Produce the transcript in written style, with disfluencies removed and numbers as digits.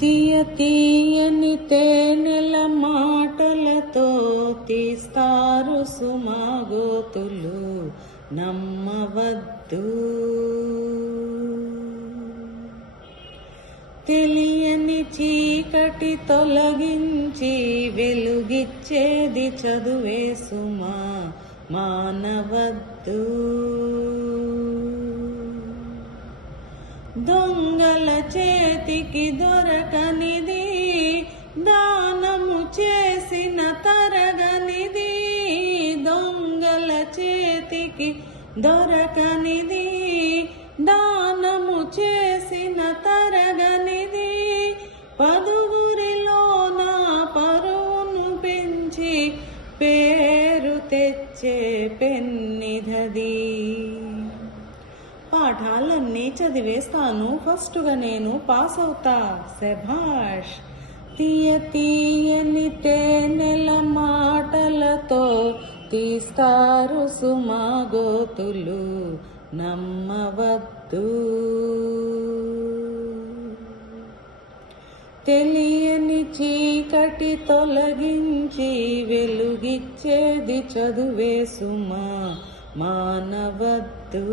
తీయ తీయని తేనెల మాటలతో తీస్తారు సుమగోతులు, నమ్మవద్దు. తెలియని చీకటి తొలగించి వెలుగిచ్చేది చదువే సుమా, మానవద్దు. దొంగల చేతికి దొరకనిది, దానము చేసిన తరగనిది. దొంగల చేతికి దొరకనిది, దానము చేసిన తరగనిది. పదుగురిలో నా పరువును పెంచి పేరు తెచ్చే పెన్నిధది. పాఠాలన్నీ చదివేస్తాను, ఫస్టుగా నేను పాస్ అవుతా, శభాష్. తీయ తీయని తేనెల మాటలతో తీస్తారు సుమగోతులు, నమ్మవద్దు. తెలియని చీకటి తొలగించి వెలుగిచ్చేది చదువే సుమా, మానవద్దు.